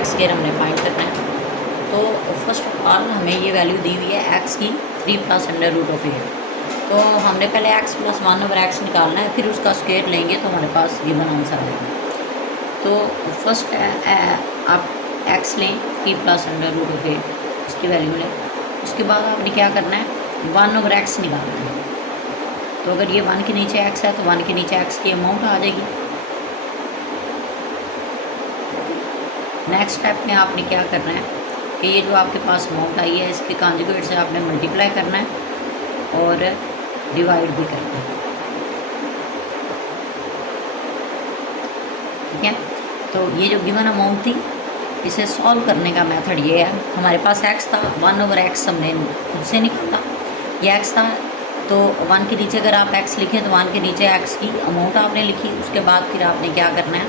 X square हमने find करना है। तो फर्स्ट ऑफ ऑल हमें ये वैल्यू दी हुई है एक्स की 3 प्लस अंडर रूट ऑफ 8। तो हमने पहले एक्स प्लस 1/x निकालना है, फिर उसका स्क्वायर लेंगे तो हमारे पास गिवन आंसर आएगा। तो फर्स्ट आप एक्स लें 3 प्लस अंडर रूट ऑफ 8, इसकी वैल्यू लें। उसके बाद आपने क्या करना है, 1/x निकालना है। तो अगर ये 1 के नीचे x है तो 1 के नीचे x की अमाउंट आ जाएगी। नेक्स्ट स्टेप में आपने क्या करना है कि ये जो आपके पास अमाउंट आई है इसके कॉन्जुगेट से आपने मल्टीप्लाई करना है और डिवाइड भी करना है। ठीक है, तो ये जो गिवन अमाउंट थी इसे सॉल्व करने का मेथड ये है। हमारे पास x था, 1/x हमने खुद से निकाला। ये x था तो 1 के नीचे अगर आप x लिखें तो 1 के नीचे x की अमाउंट आपने लिखी। उसके बाद फिर आपने क्या करना है,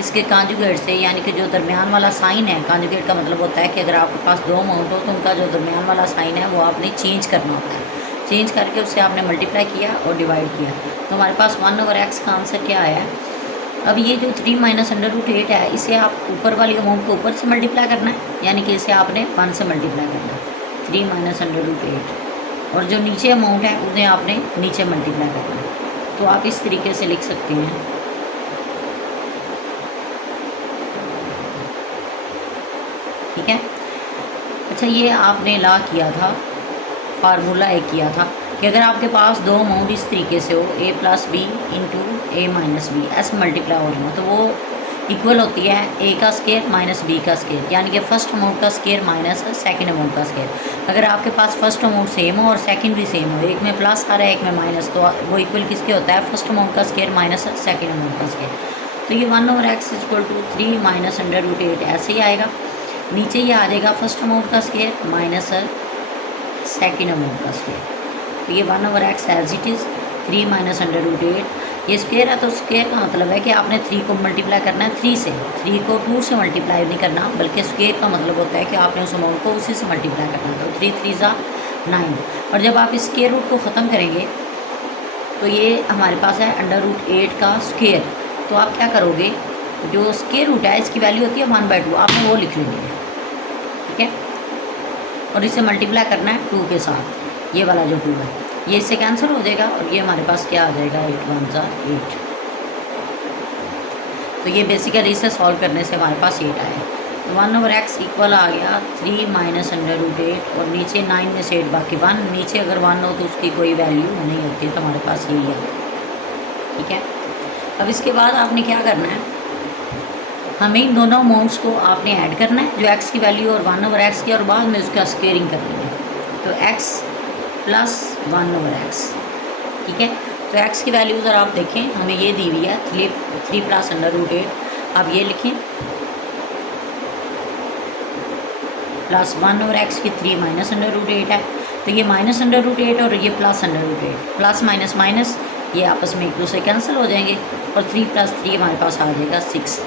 इसके कॉन्जुगेट से यानी कि जो दरमियान वाला साइन है, कॉन्जुगेट का मतलब होता है कि अगर आपके पास दो अमाउंट हो तो उनका जो दरमियान वाला साइन है वो आपने चेंज करना होता है। चेंज करके उससे आपने मल्टीप्लाई किया और डिवाइड किया। तो हमारे पास 1/x का आंसर क्या आया। अब ये जो 3 माइनस अंडर रूट 8 है इसे आप ऊपर वाली अमाउंट को ऊपर से मल्टीप्लाई करना है, यानी कि इसे आपने 1 से मल्टीप्लाई करना है, 3 माइनस अंडर रूट 8। और जो नीचे अमाउंट है उन्हें आपने नीचे मल्टीप्लाई करना है। तो आप इस तरीके से लिख सकते हैं। ठीक है, अच्छा ये आपने ला किया था, फार्मूला एक किया था कि अगर आपके पास दो अमाउंट इस तरीके से हो, a plus B into A minus B, ऐसे मल्टीप्लाई हो रही हो तो वो इक्वल होती है a का स्केयर माइनस b का स्केयर, यानी कि फर्स्ट अमाउंट का स्केयर माइनस सेकंड अमाउंट का स्केयर। अगर आपके पास फर्स्ट अमाउंट सेम हो और सेकंड भी सेम हो, एक में प्लस आ रहा है एक में माइनस, तो वो इक्वल किसके होता है, फर्स्ट अमाउंट का स्केयर माइनस सेकंड अमाउंट का स्केयर। तो ये 1/x equal to 3 minus under root 8 ऐसे ही आएगा। नीचे ये आ जाएगा फर्स्ट अमाउंट का स्केयर माइनस सेकंड अमाउंट का स्केयर। तो ये 1/x as it is 3 minus under root 8। ये स्केयर है तो स्केयर का मतलब है कि आपने 3 को मल्टीप्लाई करना है 3 से, 3 को 2 से मल्टीप्लाई नहीं करना, बल्कि स्केयर का मतलब होता है कि आपने उस अमाउंट को उसी से मल्टीप्लाई करना है। तो 3 3 ज़ा 9। और जब आप इस स्केयर रूट को ख़त्म करेंगे तो ये हमारे पास है अंडर रूट 8 का स्केयर। तो आप क्या करोगे, जो स्केयर रूट है इसकी वैल्यू होती है 1/2, आपने वो लिख लेनी है। ठीक है, और इसे मल्टीप्लाई करना है 2 के साथ, ये वाला जो 2 है ये इससे कैंसिल हो जाएगा और ये हमारे पास क्या आ जाएगा, 8 1 ज़ा 8। तो ये बेसिकली इसे सॉल्व करने से हमारे पास 8 आया। तो 1/x इक्वल आ गया 3 माइनस अंडर रूट 8 और नीचे 9 में से 8 बाकी 1, नीचे अगर 1 हो तो उसकी कोई वैल्यू नहीं होती, तो हमारे पास यही है। ठीक है, अब इसके बाद आपने क्या करना है, हमें इन दोनों अमाउंट्स को आपने ऐड करना है, जो x की वैल्यू और 1/x की, और बाद में उसका स्केयरिंग करनी है। तो x प्लस 1/x। ठीक है, तो x की वैल्यू ज़रा आप देखें, हमें ये दी हुई है 3 प्लस अंडर रूट 8। आप ये लिखें प्लस 1/x की 3 माइनस अंडर रूट 8 है। तो ये माइनस अंडर रूट 8 और ये plus under root 8, plus minus minus ये आपस में एक दूसरे कैंसिल हो जाएंगे और 3 + 3 हमारे पास आ जाएगा 6।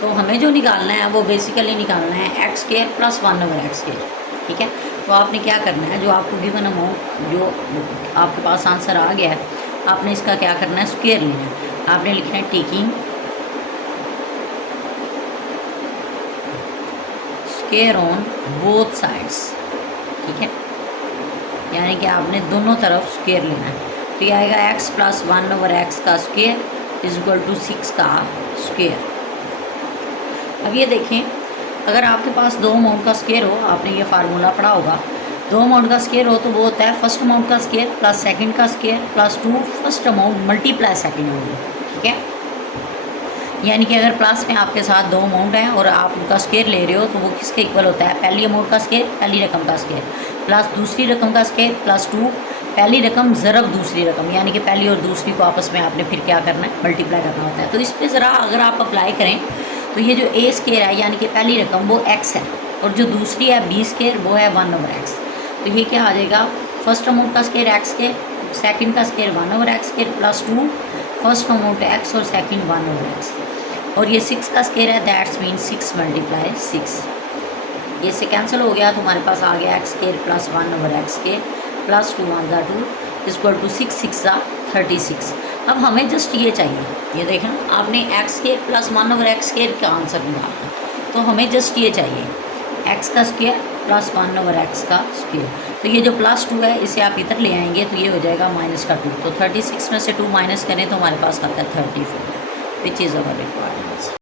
तो हमें जो निकालना है वो बेसिकली निकालना है x square plus 1/x square. ठीक है, तो आपने क्या करना है, जो आपको गिवन अमाउंट जो आपके पास आंसर आ गया है, आपने इसका क्या करना है, स्क्वायर लेना है। आपने लिखना है taking square on both sides. ठीक है, यानी कि आपने दोनों तरफ स्क्वायर लेना है। तो ये आएगा x प्लस 1/x का स्क्वायर इज इक्वल टू 6 का स्क्वायर। अब ये देखें, अगर आपके पास दो अमाउंट का स्क्वायर हो, आपने ये फार्मूला पढ़ा होगा, दो अमाउंट का स्क्वायर हो तो वो होता है फर्स्ट अमाउंट का स्क्वायर प्लस सेकंड का square plus 2 first amount multiply second amount. ठीक है, यानी कि अगर प्लस में आपके साथ दो अमाउंट हैं और आप उनका स्क्वायर ले रहे हो तो वो किसके इक्वल होता है, पहली अमाउंट का स्क्वायर पहली रकम का स्क्वायर प्लस दूसरी रकम का स्क्वायर प्लस 2 पहली रकम ज़रब दूसरी रकम, यानी कि पहली और दूसरी को आपस में आपने फिर क्या करना है, मल्टीप्लाई करना होता है। तो इस पर ज़रा अगर आप अप्लाई करें तो ये जो a स्क्वायर है यानी कि पहली रकम वो x है और जो दूसरी है b स्क्वायर वो है 1/x। तो ये क्या आ जाएगा, फर्स्ट अमाउंट का स्क्वायर x स्क्वायर, सेकंड का square 1/x square plus 2 first amount x और सेकंड 1/x, और ये 6 का स्क्वायर है, दैट्स मीन 6 × 6। ये से कैंसिल हो गया तो हमारे पास आ गया x square plus 1/x square plus 2 1 ज़ा 2 इक्वल टू 6 6 ज़ा 36। अब हमें जस्ट ये चाहिए, ये देखें आपने x square plus 1/x square का आंसर निकालना। तो हमें जस्ट ये चाहिए एक्स का स्क्वायर प्लस 1/x का स्क्वायर। तो ये जो +2 है इसे आप इधर ले आएंगे तो ये हो जाएगा -2। तो 36 में से 2 माइनस करें तो हमारे पास आता है 34, विच इज़ अवर रिक्वायरमेंट्स।